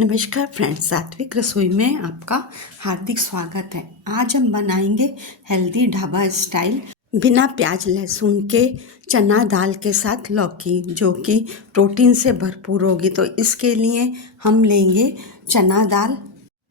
नमस्कार फ्रेंड्स, सात्विक रसोई में आपका हार्दिक स्वागत है। आज हम बनाएंगे हेल्दी ढाबा स्टाइल बिना प्याज लहसुन के चना दाल के साथ लौकी, जो कि प्रोटीन से भरपूर होगी। तो इसके लिए हम लेंगे चना दाल,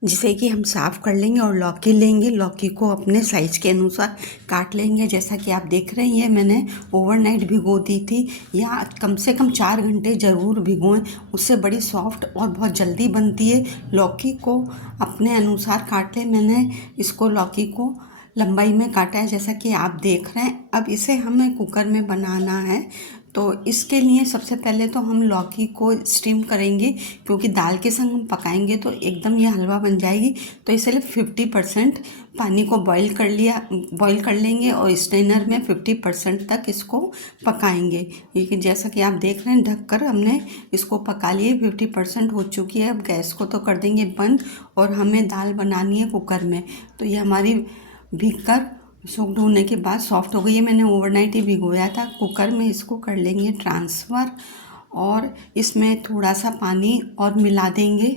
जिसे कि हम साफ़ कर लेंगे, और लौकी लेंगे। लौकी को अपने साइज़ के अनुसार काट लेंगे। जैसा कि आप देख रहे हैं, मैंने ओवरनाइट भिगो दी थी, या कम से कम 4 घंटे ज़रूर भिगोएं, उससे बड़ी सॉफ्ट और बहुत जल्दी बनती है। लौकी को अपने अनुसार काट लें। मैंने इसको लौकी को लंबाई में काटा है, जैसा कि आप देख रहे हैं। अब इसे हमें कुकर में बनाना है, तो इसके लिए सबसे पहले तो हम लौकी को स्टीम करेंगे, क्योंकि दाल के संग हम पकाएंगे तो एकदम ये हलवा बन जाएगी। तो इसलिए 50% पानी को बॉईल कर लेंगे, और स्ट्रेनर में 50% तक इसको पकाएंगे। ये जैसा कि आप देख रहे हैं, ढककर हमने इसको पका लिए। 50% हो चुकी है। अब गैस को तो कर देंगे बंद, और हमें दाल बनानी है कुकर में। तो ये हमारी भीगकर सूख होने के बाद सॉफ्ट हो गई है। मैंने ओवरनाइट ही भिगोया था। कुकर में इसको कर लेंगे ट्रांसफ़र, और इसमें थोड़ा सा पानी और मिला देंगे,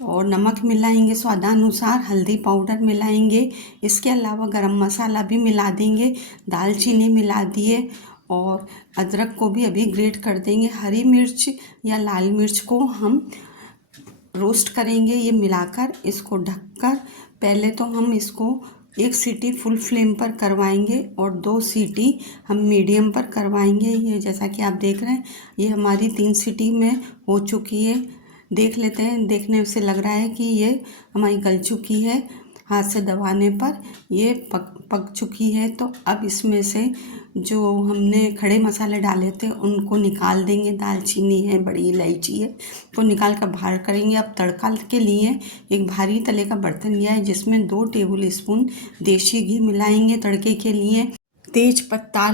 और नमक मिलाएंगे स्वादानुसार, हल्दी पाउडर मिलाएंगे। इसके अलावा गरम मसाला भी मिला देंगे, दालचीनी मिला दिए, और अदरक को भी अभी ग्रेट कर देंगे। हरी मिर्च या लाल मिर्च को हम रोस्ट करेंगे। ये मिलाकर इसको ढककर पहले तो हम इसको 1 सीटी फुल फ्लेम पर करवाएंगे, और 2 सीटी हम मीडियम पर करवाएंगे। ये जैसा कि आप देख रहे हैं, ये हमारी 3 सीटी में हो चुकी है। देख लेते हैं, देखने से लग रहा है कि ये हमारी गल चुकी है। हाथ से दबाने पर ये पक चुकी है। तो अब इसमें से जो हमने खड़े मसाले डाले थे उनको निकाल देंगे। दालचीनी है, बड़ी इलायची है, तो निकाल कर बाहर करेंगे। अब तड़का के लिए एक भारी तले का बर्तन लिया है, जिसमें 2 टेबल स्पून देसी घी मिलाएंगे। तड़के के लिए तेज पत्ता,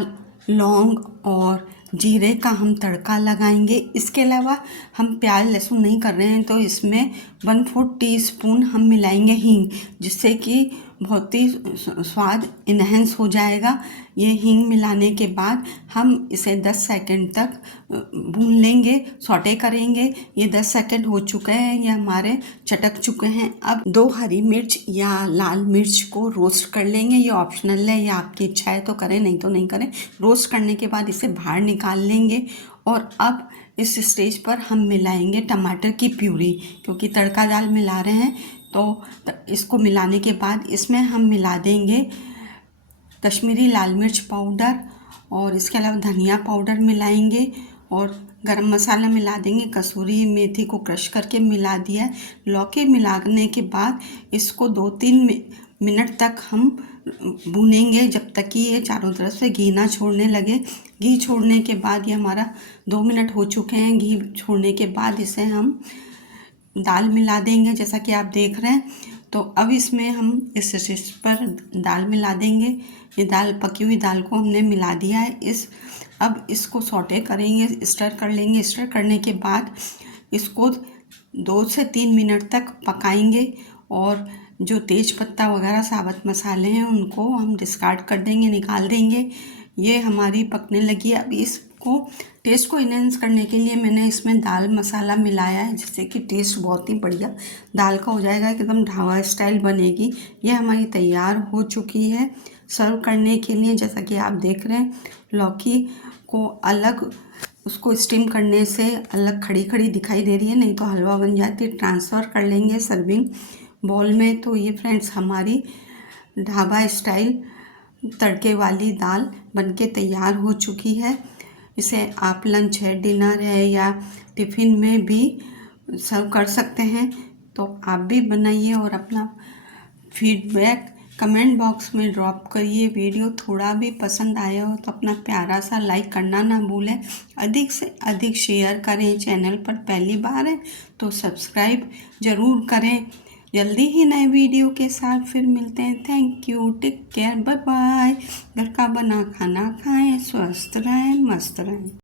लौंग और जीरे का हम तड़का लगाएंगे। इसके अलावा हम प्याज लहसुन नहीं कर रहे हैं, तो इसमें 1/4 टीस्पून हम मिलाएंगे हींग, जिससे कि बहुत ही स्वाद इन्हेंस हो जाएगा। ये हींग मिलाने के बाद हम इसे 10 सेकंड तक भून लेंगे, सौटे करेंगे। ये 10 सेकंड हो चुके हैं, ये हमारे चटक चुके हैं। अब 2 हरी मिर्च या लाल मिर्च को रोस्ट कर लेंगे। ये ऑप्शनल है, या आपकी इच्छा है तो करें, नहीं तो नहीं करें। रोस्ट करने के बाद इसे बाहर निकाल लेंगे, और अब इस स्टेज पर हम मिलाएंगे टमाटर की प्यूरी, क्योंकि तड़का दाल मिला रहे हैं। तो इसको मिलाने के बाद इसमें हम मिला देंगे कश्मीरी लाल मिर्च पाउडर, और इसके अलावा धनिया पाउडर मिलाएंगे, और गरम मसाला मिला देंगे। कसूरी मेथी को क्रश करके मिला दिया है। लौकी मिलाने के बाद इसको 2-3 मिनट तक हम भूनेंगे, जब तक कि ये चारों तरफ से घी ना छोड़ने लगे। घी छोड़ने के बाद ये हमारा 2 मिनट हो चुके हैं। घी छोड़ने के बाद इसे हम दाल मिला देंगे, जैसा कि आप देख रहे हैं। तो अब इसमें हम इस स्टेज पर दाल मिला देंगे। ये दाल, पकी हुई दाल को हमने मिला दिया है। अब इसको सौटे करेंगे, स्टर कर लेंगे। स्टर करने के बाद इसको 2 से 3 मिनट तक पकाएंगे, और जो तेज पत्ता वगैरह साबुत मसाले हैं उनको हम डिस्कार्ड कर देंगे, निकाल देंगे। ये हमारी पकने लगी है। अब इसको टेस्ट को इनहेंस करने के लिए मैंने इसमें दाल मसाला मिलाया है, जिससे कि टेस्ट बहुत ही बढ़िया दाल का हो जाएगा, एकदम ढाबा स्टाइल बनेगी। ये हमारी तैयार हो चुकी है सर्व करने के लिए। जैसा कि आप देख रहे हैं, लौकी को अलग, उसको स्टीम करने से अलग खड़ी खड़ी दिखाई दे रही है, नहीं तो हलवा बन जाती है। ट्रांसफ़र कर लेंगे सर्विंग बॉल में। तो ये फ्रेंड्स हमारी ढाबा स्टाइल तड़के वाली दाल बनके तैयार हो चुकी है। इसे आप लंच है, डिनर है, या टिफ़िन में भी सर्व कर सकते हैं। तो आप भी बनाइए, और अपना फीडबैक कमेंट बॉक्स में ड्रॉप करिए। वीडियो थोड़ा भी पसंद आया हो तो अपना प्यारा सा लाइक करना ना भूलें। अधिक से अधिक शेयर करें। चैनल पर पहली बार है तो सब्सक्राइब ज़रूर करें। जल्दी ही नए वीडियो के साथ फिर मिलते हैं। Thank you, take care, bye bye. घर का बना खाना खाएं, स्वस्थ रहें, मस्त रहें।